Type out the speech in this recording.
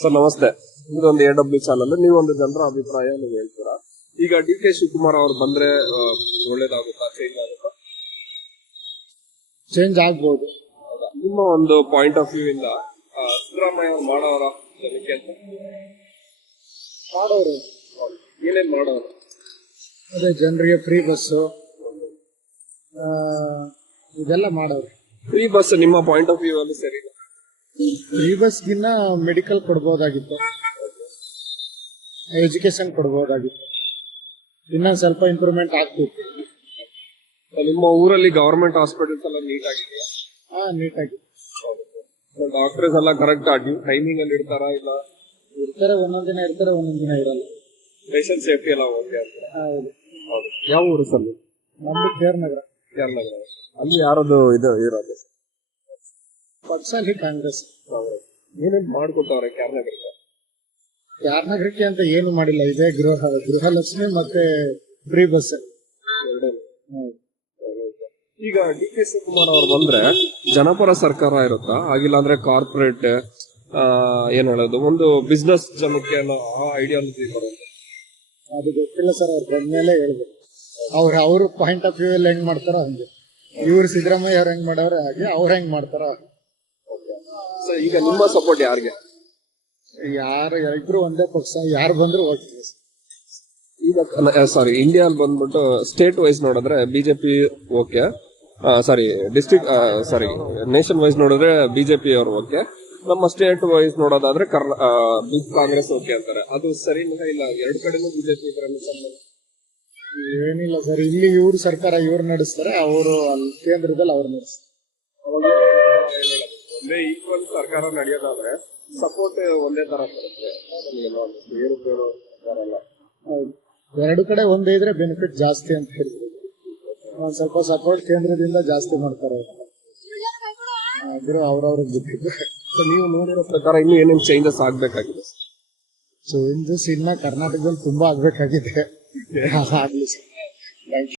Sir ನಮಸ್ತೆ. ಇದೊಂದು AW channel. ನೀವೊಂದು ಜನರ ಅಭಿಪ್ರಾಯ ನೀವು ಹೇಳ್ತೀರಾ. ಈಗ DK ಶಿವಕುಮಾರ್ ಅವರು ಬಂದ್ರೆ ಒಳ್ಳೇದಾಗುತ್ತಾ, ಚೇಂಜ್ ಆಗುತ್ತಾ? ಚೇಂಜ್ ಆಗ್ಬಹುದು. ನಿಮ್ಮ ಒಂದು ಪಾಯಿಂಟ್ ಆಫ್ ವ್ಯೂ ಇಂದ ಸಿದ್ದರಾಮಯ್ಯ ಅವರು ಮಾಡೋರ ಜನಕ್ಕೆ ಅಂತ ಮಾಡೋರು ಏನೇನ್ ಮಾಡೋರು? ಅದೇ ಜನರಿಗೆ ಫ್ರೀ ಬಸ್ಸು ಇದೆಲ್ಲ ಮಾಡೋರು. ಫ್ರೀ ಬಸ್ ನಿಮ್ಮ ಪಾಯಿಂಟ್ ಆಫ್ ವ್ಯೂ ಅಲ್ಲಿ ಸರಿ? ಫ್ರೀ ಬಸ್ಗಿನ್ನ ಮೆಡಿಕಲ್ ಕೊಡ್ಬೋದಾಗಿತ್ತು, ಎಜುಕೇಶನ್ ಕೊಡ್ಬೋದಾಗಿತ್ತು, ಇನ್ನೊಂದು ಸ್ವಲ್ಪ ಇಂಪ್ರೂವ್ಮೆಂಟ್ ಆಗ್ತಿತ್ತು. ನಿಮ್ಮ ಊರಲ್ಲಿ ಗವರ್ಮೆಂಟ್ ಹಾಸ್ಪಿಟಲ್ಸ್ ಎಲ್ಲ ನೀಟ್ ಆಗಿದೆಯಾ? ನೀಟಾಗಿ ಡಾಕ್ಟರ್ಸ್ ಎಲ್ಲ ಕರೆಕ್ಟ್ ಆಗಿ ಟೈಮಿಂಗ್ ಅಲ್ಲಿ ಇರ್ತಾರಾ? ಇಲ್ಲ ಇರ್ತಾರೆ, ಒಂದೊಂದ್ ದಿನ ಇರ್ತಾರೆ, ಒಂದೊಂದ್ ದಿನ ಇರಲ್ಲ. ಪೇಷಂಟ್ ಸೇಫ್ಟಿ ಎಲ್ಲ ಓಕೆ ಅಂತ? ಹೌದು. ಯಾವ ಊರು ಸರ್? ನಮ್ದು ಕೇರ್ನಗರ. ಅಲ್ಲಿ ಯಾರದು ಇದು ಇರೋದು? ಪಕ್ಷ ಅಲ್ಲಿ ಕಾಂಗ್ರೆಸ್. ಏನೇನ್ ಮಾಡ್ಕೊಟ್ಟವ್ರೆ ಕ್ಯಾರ್ನಗರಕ್ಕೆ? ಯಾರ್ನಗರಕ್ಕೆ ಅಂತ ಏನು ಮಾಡಿಲ್ಲ. ಇದೇ ಗೃಹಲಕ್ಷ್ಮಿ ಮತ್ತೆ ಫ್ರೀ ಬಸ್. ಈಗ DK ಶಿವಕುಮಾರ್ ಅವರು ಬಂದ್ರೆ ಜನಪರ ಸರ್ಕಾರ ಇರುತ್ತಾ, ಆಗಿಲ್ಲ ಅಂದ್ರೆ ಕಾರ್ಪೊರೇಟ್ ಏನ್ ಹೇಳೋದು, ಒಂದು ಬಿಸ್ನೆಸ್ ಜನಕ್ಕೆ ಆ ಐಡಿಯಾಲಜಿ ಬರುತ್ತೆ? ಅದು ಗೊತ್ತಿಲ್ಲ ಸರ್, ಅವ್ರು ಬಂದ್ಮೇಲೆ ಹೇಳ್ಬೇಕು. ಅವ್ರ ಪಾಯಿಂಟ್ ಆಫ್ ವ್ಯೂ ಅಲ್ಲಿ ಹೆಂಗ್ ಮಾಡ್ತಾರೋ ಹಂಗೆ. ಇವ್ರು ಸಿದ್ದರಾಮಯ್ಯ ಅವ್ರು ಹೆಂಗ್ ಮಾಡವ್ರೆ ಹಾಗೆ, ಅವ್ರ ಹೆಂಗ್ ಮಾಡ್ತಾರ. ಈಗ ನಿಮ್ಮ ಸಪೋರ್ಟ್ ಯಾರಿಗೆ? ಯಾರು ಇಬ್ರು ಒಂದೇ ಪಕ್ಷ, ಯಾರು ಬಂದ್ರು ಓಕೆ. ಈಗ ಇಂಡಿಯಾ ಅಲ್ಲಿ ಬಂದ್ಬಿಟ್ಟು ಸ್ಟೇಟ್ ವೈಸ್ ನೋಡಿದ್ರೆ ಬಿಜೆಪಿ ಓಕೆ, ನೇಷನ್ ವೈಸ್ ನೋಡಿದ್ರೆ ಬಿಜೆಪಿ ಅವರು ಓಕೆ, ನಮ್ಮ ಸ್ಟೇಟ್ ವೈಸ್ ನೋಡೋದಾದ್ರೆ ಕಾಂಗ್ರೆಸ್ ಓಕೆ ಅಂತಾರೆ. ಅದು ಸರಿ ಇಲ್ಲ? ಎರಡು ಕಡೆನೂ ಬಿಜೆಪಿ ಏನಿಲ್ಲ ಸರ್, ಇಲ್ಲಿ ಇವ್ರು ಸರ್ಕಾರ ಇವ್ರು ನಡೆಸ್ತಾರೆ, ಅವರು ಅಲ್ಲಿ ಕೇಂದ್ರದಲ್ಲಿ ಅವ್ರು ನಡೆಸ್ತಾರೆ. ಈಕ್ವಲ್ ಸರ್ಕಾರ ನಡೆಯೋದಾದ್ರೆ ಸಪೋರ್ಟ್ ಒಂದೇ ತರ ಬರುತ್ತೆ, ಎರಡು ಕಡೆ ಒಂದೇ ಇದ್ರೆ ಬೆನಿಫಿಟ್ ಜಾಸ್ತಿ ಅಂತ ಹೇಳ್ಬೋದು. ಒಂದ್ ಸ್ವಲ್ಪ ಸಪೋರ್ಟ್ ಕೇಂದ್ರದಿಂದ ಜಾಸ್ತಿ ಮಾಡ್ತಾರೆ, ಆದ್ರೂ ಅವ್ರವ್ರಿಗೆ ಬಿಟ್ಟಿದ್ದು. ನೀವು ನೋಡಿರೋ ಪ್ರಕಾರ ಇನ್ನು ಏನೇನು ಚೇಂಜಸ್ ಆಗ್ಬೇಕಾಗಿದೆ? ಚೇಂಜಸ್ ಇನ್ನ ಕರ್ನಾಟಕದಲ್ಲಿ ತುಂಬಾ ಆಗ್ಬೇಕಾಗಿದೆ. ಆಗ್ಲಿ ಸರ್.